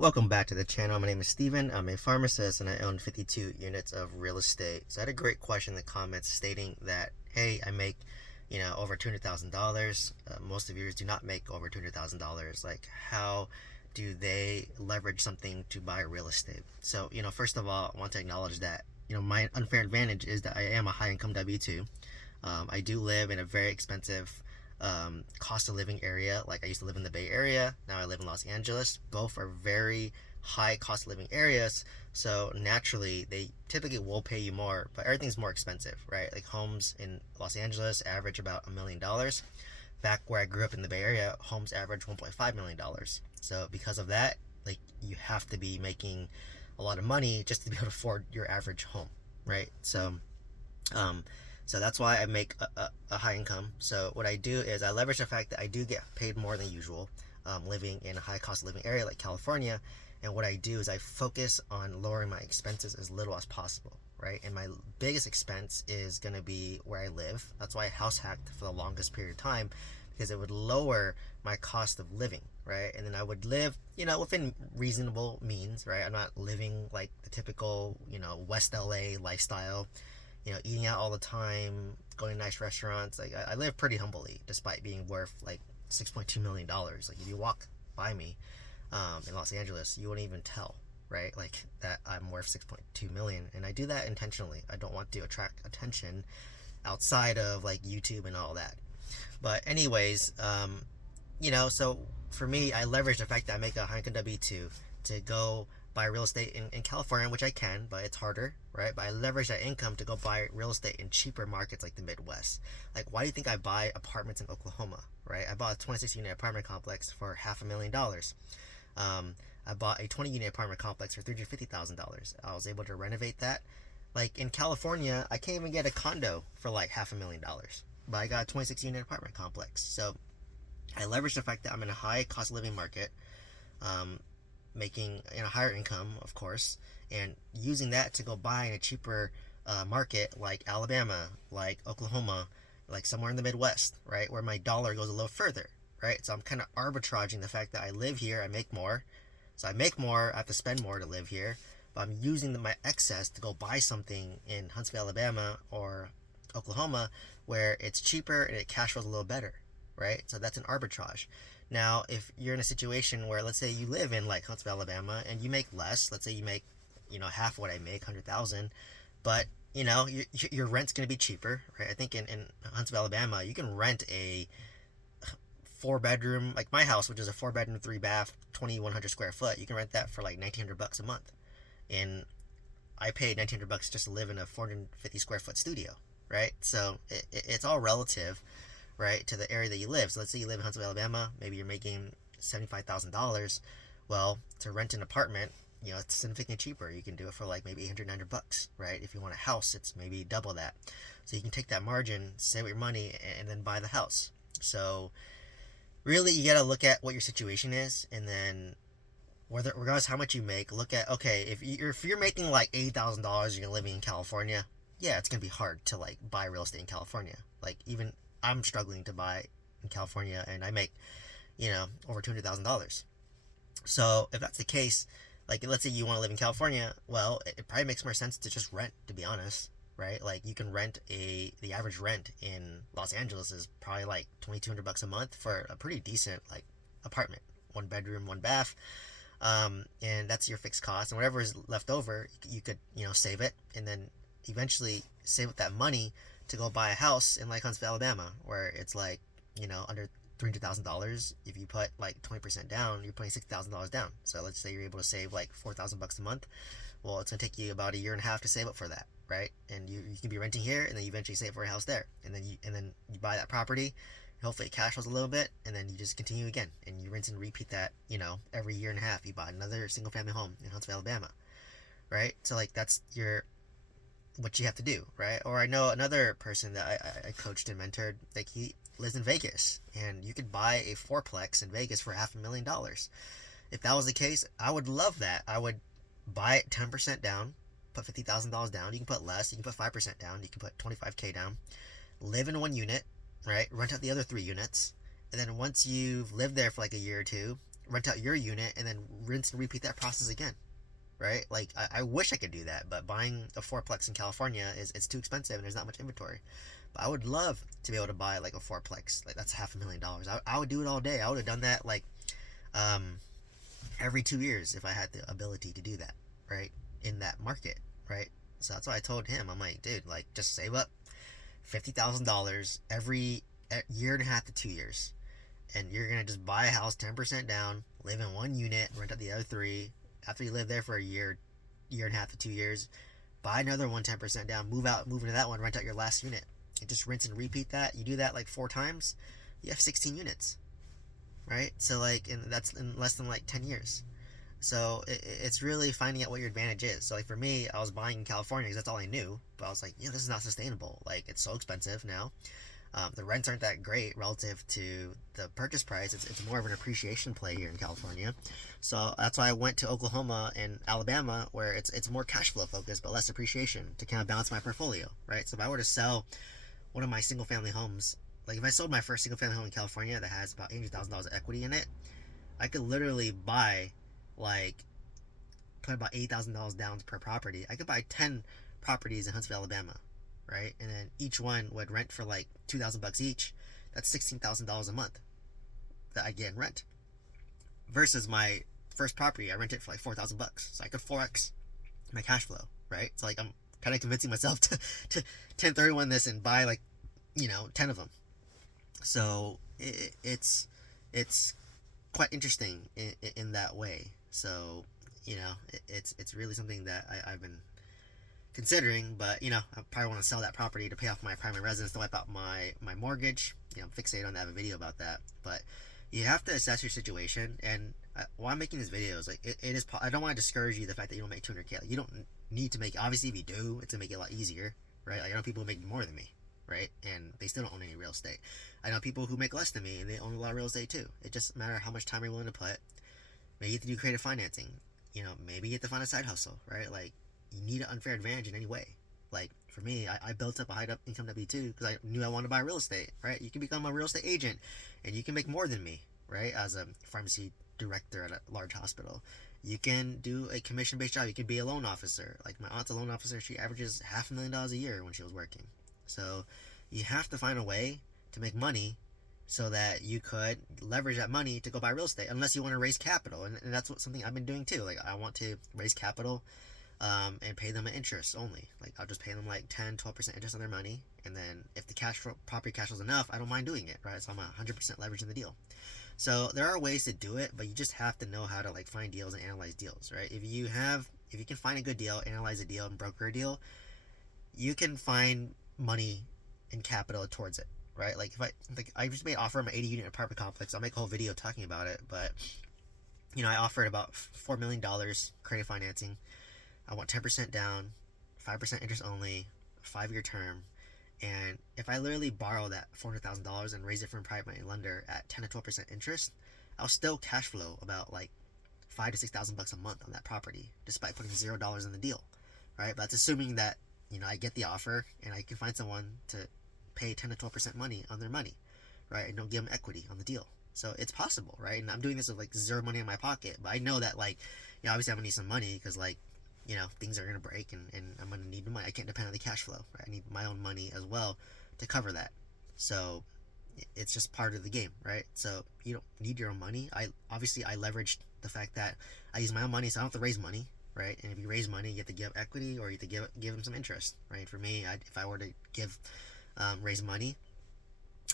Welcome back to the channel. My name is Steven. I'm a pharmacist and I own 52 units of real estate. So I had a great question in the comments stating that, hey, I make, over $200,000. Most of yours do not make over $200,000. Like, how do they leverage something to buy real estate? So, first of all, I want to acknowledge that, my unfair advantage is that I am a high income W-2. I do live in a very expensive cost of living area. Like, I used to live in the Bay Area, now I live in Los Angeles. Both are very high cost of living areas, so naturally they typically will pay you more, but everything's more expensive, right? Like, homes in Los Angeles average about $1 million. Back where I grew up in the Bay Area, homes average $1.5 million. So because of that, like, you have to be making a lot of money just to be able to afford your average home, right? Um, so that's why I make a high income. So what I do is I leverage the fact that I do get paid more than usual, living in a high cost of living area like California. And what I do is I focus on lowering my expenses as little as possible, right? And my biggest expense is going to be where I live. That's why I house hacked for the longest period of time, because it would lower my cost of living, right? And then I would live, within reasonable means, right? I'm not living like the typical, West LA lifestyle, eating out all the time, going to nice restaurants. Like, I live pretty humbly, despite being worth like $6.2 million. Like, if you walk by me in Los Angeles, you wouldn't even tell, right? Like, that I'm worth 6.2 million, and I do that intentionally. I don't want to attract attention outside of like YouTube and all that. But anyways, so for me, I leverage the fact that I make a high income W-2 to go buy real estate in California, which I can, but it's harder, right? But I leverage that income to go buy real estate in cheaper markets like the Midwest. Like, why do you think I buy apartments in Oklahoma, right? I bought a 26 unit apartment complex for $500,000. I bought a 20 unit apartment complex for $350,000. I was able to renovate that. Like, in California, I can't even get a condo for like $500,000, but I got a 26 unit apartment complex. So I leverage the fact that I'm in a high cost of living market, making a higher income, of course, and using that to go buy in a cheaper market like Alabama, like Oklahoma, like somewhere in the Midwest, right, where my dollar goes a little further, right? So I'm kind of arbitraging the fact that I live here, I make more. So I make more, I have to spend more to live here, but I'm using my excess to go buy something in Huntsville, Alabama, or Oklahoma, where it's cheaper and it cash flows a little better, right? So that's an arbitrage. Now, if you're in a situation where, let's say you live in like Huntsville, Alabama, and you make less, let's say you make, half what I make, 100,000, but your rent's going to be cheaper, right? I think in Huntsville, Alabama, you can rent a 4 bedroom, like my house, which is a 4 bedroom, 3 bath, 2,100 square foot. You can rent that for like $1,900 a month, and I paid $1,900 just to live in a 450 square foot studio, right? So it's all relative, right, to the area that you live. So let's say you live in Huntsville, Alabama, maybe you're making $75,000. Well, to rent an apartment, it's significantly cheaper. You can do it for like maybe $800-900, right? If you want a house, it's maybe double that. So you can take that margin, save your money, and then buy the house. So really, you got to look at what your situation is, and then regardless how much you make, look at, okay, if you're making like $80,000, you're living in California, yeah, it's gonna be hard to like buy real estate in California. Like, even I'm struggling to buy in California, and I make, over $200,000. So if that's the case, like, let's say you want to live in California, well, it probably makes more sense to just rent, to be honest, right? Like, you can rent the average rent in Los Angeles is probably like $2,200 a month for a pretty decent like apartment, 1 bedroom, 1 bath. And that's your fixed cost, and whatever is left over, you could, save it, and then eventually save up that money to go buy a house in like Huntsville, Alabama, where it's like, under $300,000. If you put like 20% down, you're putting $60,000 down. So let's say you're able to save like $4,000 a month. Well, it's gonna take you about a year and a half to save up for that, right? And you can be renting here, and then you eventually save for a house there, and then you buy that property. Hopefully it cash flows a little bit, and then you just continue again, and you rinse and repeat that. Every year and a half, you buy another single family home in Huntsville, Alabama, right? So like, that's what you have to do, right? Or I know another person that I coached and mentored, like, he lives in Vegas, and you could buy a fourplex in Vegas for $500,000. If that was the case, I would love that. I would buy it 10% down, put $50,000 down. You can put less, you can put 5% down, you can put 25K down, live in one unit, right? Rent out the other 3 units, and then once you've lived there for like a year or two, rent out your unit, and then rinse and repeat that process again, right? Like I wish I could do that, but buying a fourplex in California it's too expensive and there's not much inventory. But I would love to be able to buy like a fourplex, like that's $500,000. I would do it all day. I would have done that like um, every 2 years if I had the ability to do that, right? In that market, right? So that's why I told him, I'm like, dude, like just save up $50,000 every year and a half to 2 years, and you're gonna just buy a house 10% down, live in one unit, rent out the other three. After you live there for a year and a half to 2 years, buy another one 10% down, move into that one, rent out your last unit, and just rinse and repeat that. You do that like 4 times, you have 16 units, right? So like, and that's in less than like 10 years. So it's really finding out what your advantage is. So like for me, I was buying in California because that's all I knew, but I was like, yeah, this is not sustainable. Like it's so expensive now. The rents aren't that great relative to the purchase price. It's more of an appreciation play here in California. So that's why I went to Oklahoma and Alabama, where it's more cash flow focused but less appreciation, to kind of balance my portfolio, right? So if I were to sell one of my single family homes, like if I sold my first single family home in California that has about $80,000 of equity in it, I could literally buy like put about $80,000 down per property. I could buy 10 properties in Huntsville, Alabama, right? And then each one would rent for like $2,000 each. That's $16,000 a month that I get in rent. Versus my first property, I rent it for like $4,000, so I could 4x my cash flow, right? So like I'm kind of convincing myself to 1031 this and buy like 10 of them. So it's quite interesting in that way. So it's really something that I've been considering, but I probably want to sell that property to pay off my primary residence, to wipe out my mortgage. I'm fixated on that. I have a video about that, but you have to assess your situation. And while I'm making this video, is like it is. I don't want to discourage you the fact that you don't make $200K. You don't need to make. Obviously, if you do, it's gonna make it a lot easier, right? Like I know people who make more than me, right, and they still don't own any real estate. I know people who make less than me and they own a lot of real estate too. It just matters how much time you're willing to put. Maybe you have to do creative financing. Maybe you have to find a side hustle, right? Like you need an unfair advantage in any way. Like for me, I built up a high income W-2 because I knew I wanted to buy real estate, right? You can become a real estate agent and you can make more than me, right? As a pharmacy director at a large hospital. You can do a commission-based job. You can be a loan officer. Like my aunt's a loan officer. She averages $500,000 a year when she was working. So you have to find a way to make money so that you could leverage that money to go buy real estate, unless you want to raise capital. And that's something I've been doing too. Like I want to raise capital and pay them an interest only. Like I'll just pay them like 10-12% interest on their money, and then if the property cash flow is enough, I don't mind doing it, right? So I'm 100% leveraging the deal. So there are ways to do it, but you just have to know how to like find deals and analyze deals, right? If you can find a good deal, analyze a deal, and broker a deal, you can find money and capital towards it, right? Like if I just made an offer on my 80 unit apartment complex. I'll make a whole video talking about it, but I offered about $4 million creative financing. I want 10% down, 5% interest only, 5-year term. And if I literally borrow that $400,000 and raise it from a private lender at 10 to 12% interest, I'll still cash flow about like $5,000 to $6,000 a month on that property, despite putting $0 in the deal, right? But that's assuming that I get the offer and I can find someone to pay 10 to 12% money on their money, right? And don't give them equity on the deal. So it's possible, right? And I'm doing this with like zero money in my pocket, but I know that like obviously I'm gonna need some money because like things are going to break and I'm going to need the money. I can't depend on the cash flow, right? I need my own money as well to cover that. So it's just part of the game, right? So you don't need your own money. I leveraged the fact that I use my own money, so I don't have to raise money, right? And if you raise money, you have to give equity or you have to give them some interest, right? For me, if I were to raise money,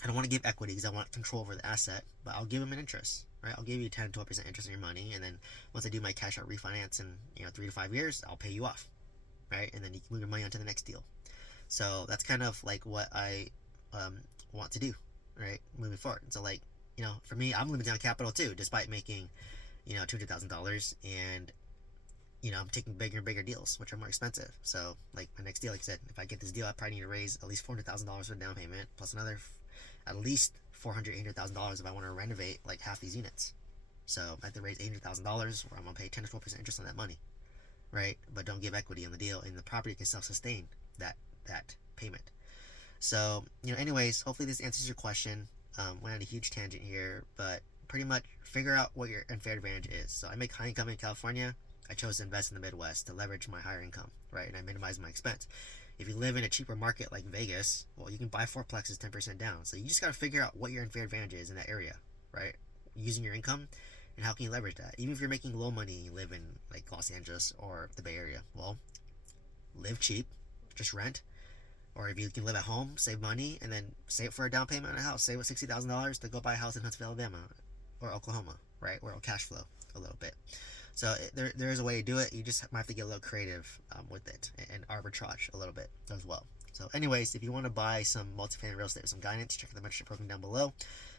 I don't want to give equity because I want control over the asset, but I'll give them an interest, right? I'll give you 10-12% interest on your money, and then once I do my cash out refinance in 3 to 5 years, I'll pay you off, right? And then you can move your money onto the next deal. So that's kind of like what I want to do, right, moving forward. So like for me, I'm limiting on capital too, despite making $200,000, and I'm taking bigger and bigger deals, which are more expensive. So like my next deal, like I said, if I get this deal, I probably need to raise at least $400,000 for the down payment, plus another at least $400,000-$800,000 if I want to renovate like half these units. So I have to raise $800,000, where I'm gonna pay 10 to 12% interest on that money, right? But don't give equity on the deal, and the property can self-sustain that payment. So anyways, hopefully this answers your question. Went on a huge tangent here, but pretty much figure out what your unfair advantage is. So I make high income in California. I chose to invest in the Midwest to leverage my higher income, right? And I minimize my expense. If you live in a cheaper market like Vegas, well, you can buy fourplexes 10% down. So you just got to figure out what your unfair advantage is in that area, right? Using your income, and how can you leverage that? Even if you're making low money and you live in like Los Angeles or the Bay Area, well, live cheap, just rent. Or if you can live at home, save money, and then save for a down payment on a house. Save $60,000 to go buy a house in Huntsville, Alabama, or Oklahoma, right? Where it'll cash flow a little bit. So there is a way to do it. You just might have to get a little creative with it and arbitrage a little bit as well. So anyways, if you want to buy some multifamily real estate with some guidance, check the mentorship program down below.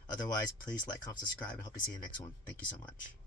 Otherwise, please like, comment, subscribe, and hope to see you in the next one. Thank you so much.